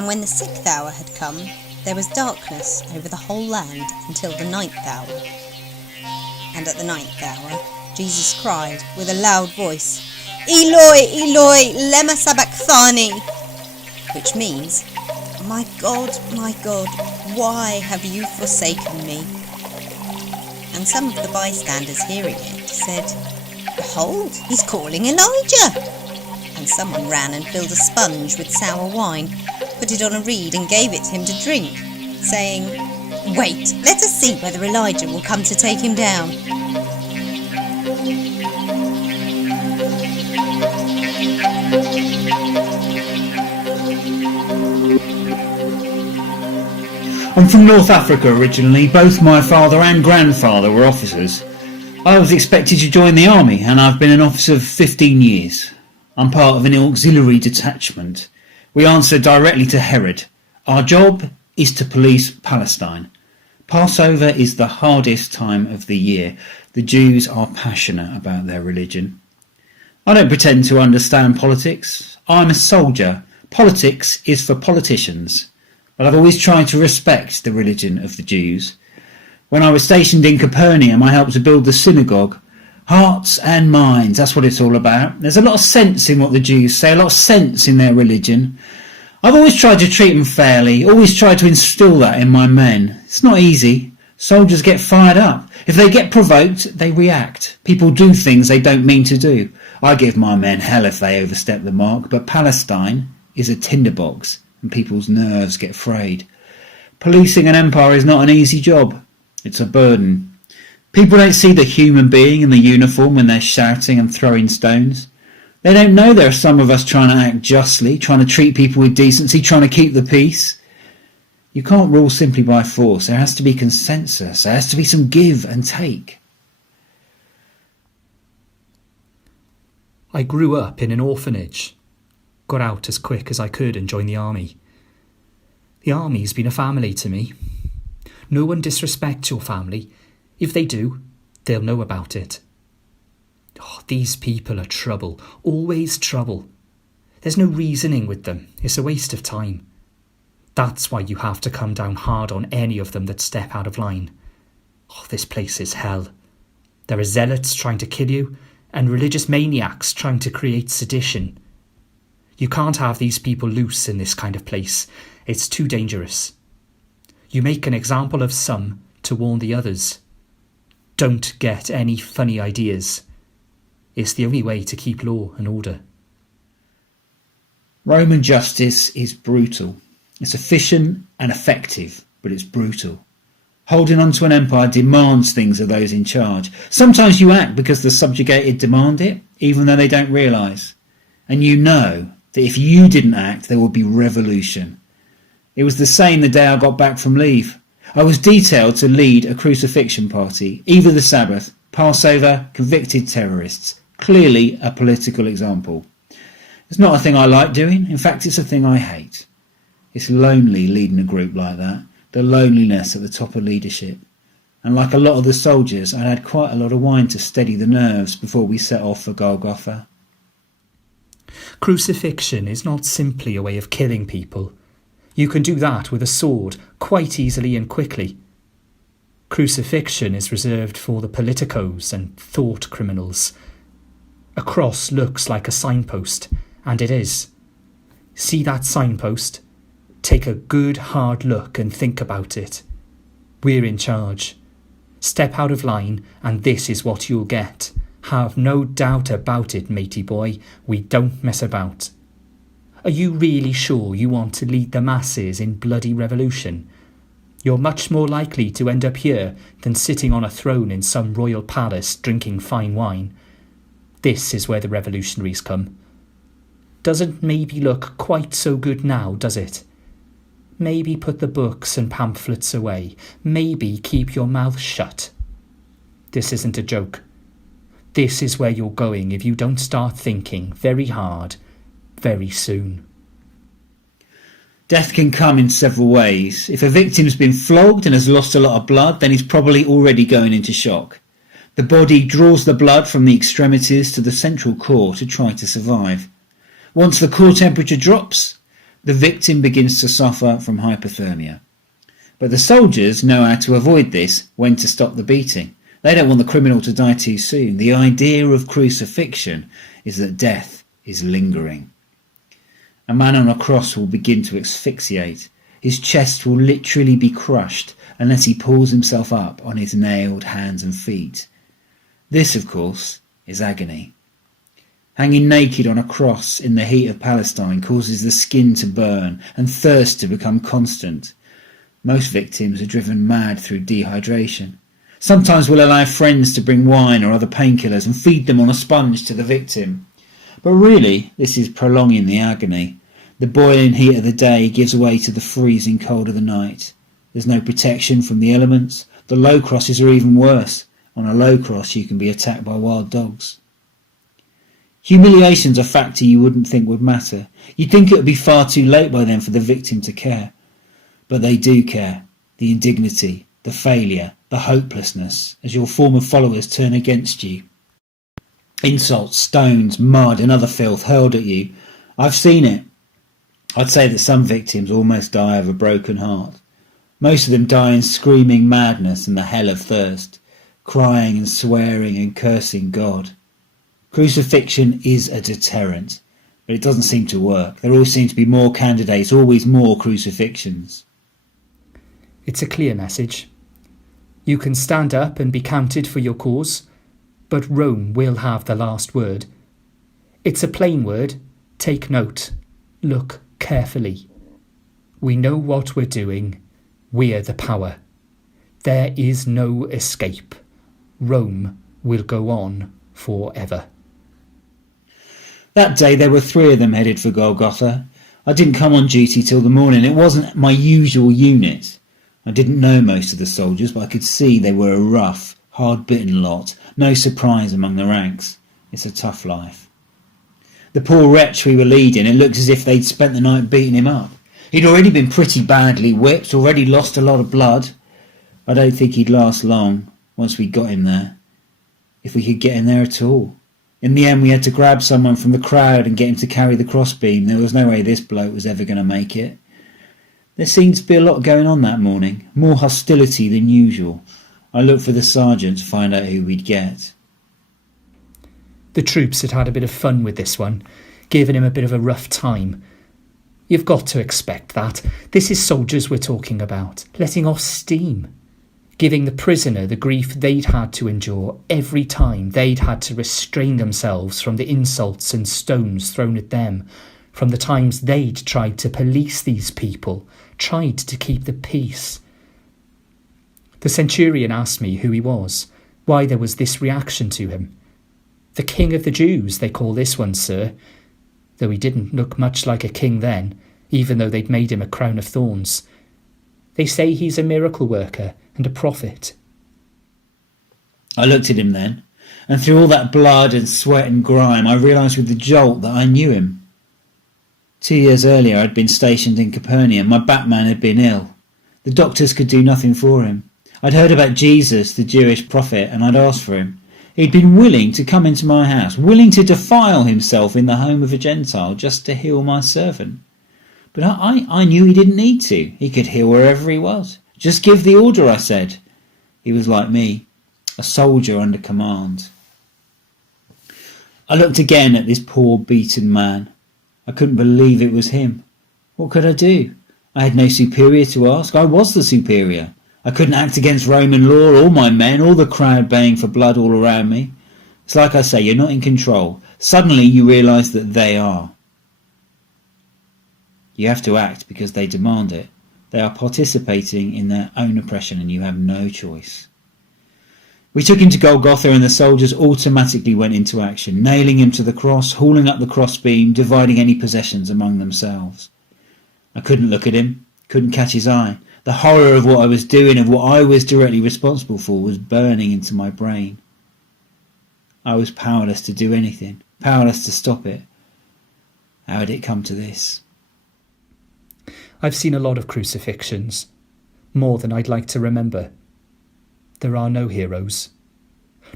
And when the 6th hour had come, there was darkness over the whole land until the 9th hour. And at the 9th hour, Jesus cried with a loud voice, Eloi, Eloi, lema sabachthani, which means, my God, why have you forsaken me? And some of the bystanders hearing it said, Behold, he's calling Elijah. And someone ran and filled a sponge with sour wine, put it on a reed and gave it to him to drink, saying, Wait, let us see whether Elijah will come to take him down. I'm from North Africa originally. Both my father and grandfather were officers. I was expected to join the army, and I've been an officer for 15 years. I'm part of an auxiliary detachment. We answer directly to Herod. Our job is to police Palestine. Passover is the hardest time of the year. The Jews are passionate about their religion. I don't pretend to understand politics. I'm a soldier. Politics is for politicians. But I've always tried to respect the religion of the Jews. When I was stationed in Capernaum, I helped to build the synagogue. Hearts and minds, that's what it's all about. There's a lot of sense in what the Jews say, a lot of sense in their religion. I've always tried to treat them fairly, always tried to instil that in my men. It's not easy. Soldiers get fired up. If they get provoked, they react. People do things they don't mean to do. I give my men hell if they overstep the mark, but Palestine is a tinderbox and people's nerves get frayed. Policing an empire is not an easy job. It's a burden. People don't see the human being in the uniform when they're shouting and throwing stones. They don't know there are some of us trying to act justly, trying to treat people with decency, trying to keep the peace. You can't rule simply by force. There has to be consensus. There has to be some give and take. I grew up in an orphanage, got out as quick as I could and joined the army. The army's been a family to me. No one disrespects your family. If they do, they'll know about it. Oh, these people are trouble, always trouble. There's no reasoning with them. It's a waste of time. That's why you have to come down hard on any of them that step out of line. Oh, this place is hell. There are zealots trying to kill you and religious maniacs trying to create sedition. You can't have these people loose in this kind of place. It's too dangerous. You make an example of some to warn the others. Don't get any funny ideas. It's the only way to keep law and order. Roman justice is brutal. It's efficient and effective, but it's brutal. Holding on to an empire demands things of those in charge. Sometimes you act because the subjugated demand it, even though they don't realise. And you know that if you didn't act, there would be revolution. It was the same the day I got back from leave. I was detailed to lead a crucifixion party, either the Sabbath, Passover, convicted terrorists. Clearly a political example. It's not a thing I like doing. In fact, it's a thing I hate. It's lonely leading a group like that. The loneliness at the top of leadership. And like a lot of the soldiers, I'd had quite a lot of wine to steady the nerves before we set off for Golgotha. Crucifixion is not simply a way of killing people. You can do that with a sword quite easily and quickly. Crucifixion is reserved for the politicos and thought criminals. A cross looks like a signpost, and it is. See that signpost? Take a good hard look and think about it. We're in charge. Step out of line and this is what you'll get. Have no doubt about it, matey boy. We don't mess about. Are you really sure you want to lead the masses in bloody revolution? You're much more likely to end up here than sitting on a throne in some royal palace drinking fine wine. This is where the revolutionaries come. Doesn't maybe look quite so good now, does it? Maybe put the books and pamphlets away. Maybe keep your mouth shut. This isn't a joke. This is where you're going if you don't start thinking very hard, very soon. Death can come in several ways. If a victim's been flogged and has lost a lot of blood, then he's probably already going into shock. The body draws the blood from the extremities to the central core to try to survive. Once the core temperature drops, The victim begins to suffer from hypothermia. But the soldiers know how to avoid this, when to stop the beating. They don't want the criminal to die too soon. The idea of crucifixion is that death is lingering. A man on a cross will begin to asphyxiate. His chest will literally be crushed unless he pulls himself up on his nailed hands and feet. This, of course, is agony. Hanging naked on a cross in the heat of Palestine causes the skin to burn and thirst to become constant. Most victims are driven mad through dehydration. Sometimes we'll allow friends to bring wine or other painkillers and feed them on a sponge to the victim. But really, this is prolonging the agony. The boiling heat of the day gives way to the freezing cold of the night. There's no protection from the elements. The low crosses are even worse. On a low cross you can be attacked by wild dogs. Humiliation's a factor you wouldn't think would matter. You'd think it would be far too late by then for the victim to care. But they do care. The indignity, the failure, the hopelessness, as your former followers turn against you. Insults, stones, mud and other filth hurled at you. I've seen it. I'd say that some victims almost die of a broken heart. Most of them die in screaming madness and the hell of thirst, crying and swearing and cursing God. Crucifixion is a deterrent, but it doesn't seem to work. There always seem to be more candidates, always more crucifixions. It's a clear message. You can stand up and be counted for your cause, but Rome will have the last word. It's a plain word. Take note. Look carefully. We know what we're doing. We're the power. There is no escape. Rome will go on forever. That day there were 3 of them headed for Golgotha. I didn't come on duty till the morning. It wasn't my usual unit. I didn't know most of the soldiers, but I could see they were a rough, hard-bitten lot. No surprise among the ranks. It's a tough life. The poor wretch we were leading, it looked as if they'd spent the night beating him up. He'd already been pretty badly whipped, already lost a lot of blood. I don't think he'd last long once we got him there. If we could get him there at all. In the end we had to grab someone from the crowd and get him to carry the crossbeam. There was no way this bloke was ever going to make it. There seemed to be a lot going on that morning, more hostility than usual. I looked for the sergeant to find out who we'd get. The troops had had a bit of fun with this one, giving him a bit of a rough time. You've got to expect that. This is soldiers we're talking about, letting off steam, giving the prisoner the grief they'd had to endure every time they'd had to restrain themselves from the insults and stones thrown at them, from the times they'd tried to police these people, tried to keep the peace. The centurion asked me who he was, why there was this reaction to him. The King of the Jews, they call this one, sir, though he didn't look much like a king then, even though they'd made him a crown of thorns. They say he's a miracle worker and a prophet. I looked at him then, and through all that blood and sweat and grime, I realised with a jolt that I knew him. 2 years earlier I'd been stationed in Capernaum. My Batman had been ill. The doctors could do nothing for him. I'd heard about Jesus, the Jewish prophet, and I'd asked for him. He'd been willing to come into my house, willing to defile himself in the home of a Gentile just to heal my servant. But I knew he didn't need to. He could heal wherever he was. Just give the order, I said. He was like me, a soldier under command. I looked again at this poor beaten man. I couldn't believe it was him. What could I do? I had no superior to ask. I was the superior. I couldn't act against Roman law or my men or the crowd baying for blood all around me. It's like I say, you're not in control. Suddenly you realise that they are. You have to act because they demand it. They are participating in their own oppression and you have no choice. We took him to Golgotha and the soldiers automatically went into action, nailing him to the cross, hauling up the crossbeam, dividing any possessions among themselves. I couldn't look at him, couldn't catch his eye. The horror of what I was doing, of what I was directly responsible for, was burning into my brain. I was powerless to do anything, powerless to stop it. How had it come to this? I've seen a lot of crucifixions, more than I'd like to remember. There are no heroes.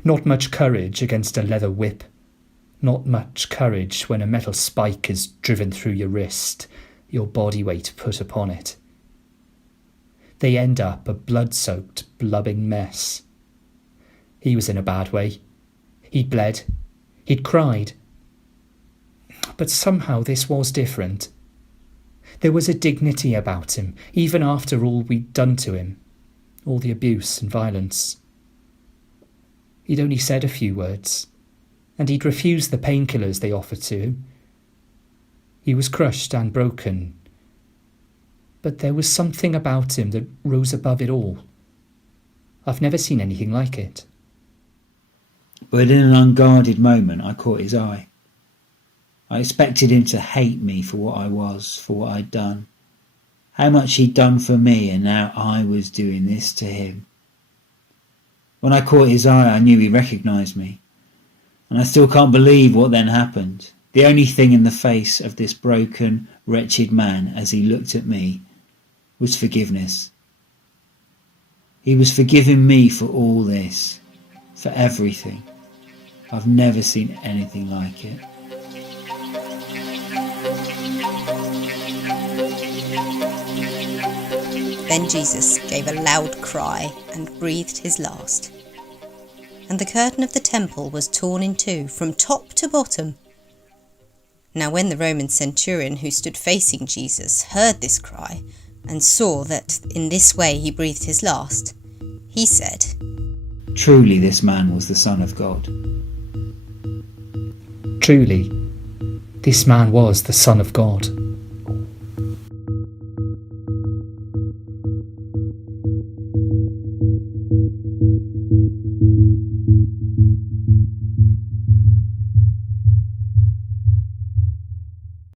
Not much courage against a leather whip. Not much courage when a metal spike is driven through your wrist, your body weight put upon it. They end up a blood-soaked, blubbing mess. He was in a bad way. He'd bled. He'd cried. But somehow this was different. There was a dignity about him, even after all we'd done to him, all the abuse and violence. He'd only said a few words, and he'd refused the painkillers they offered to him. He was crushed and broken, but there was something about him that rose above it all. I've never seen anything like it. But in an unguarded moment I caught his eye. I expected him to hate me for what I was, for what I'd done. How much he'd done for me, and now I was doing this to him. When I caught his eye, I knew he recognised me. And I still can't believe what then happened. The only thing in the face of this broken, wretched man as he looked at me was forgiveness. He was forgiving me for all this, for everything. I've never seen anything like it. Then Jesus gave a loud cry and breathed his last. And the curtain of the temple was torn in two from top to bottom. Now when the Roman centurion who stood facing Jesus heard this cry and saw that in this way he breathed his last, he said, Truly this man was the Son of God. Truly, this man was the Son of God.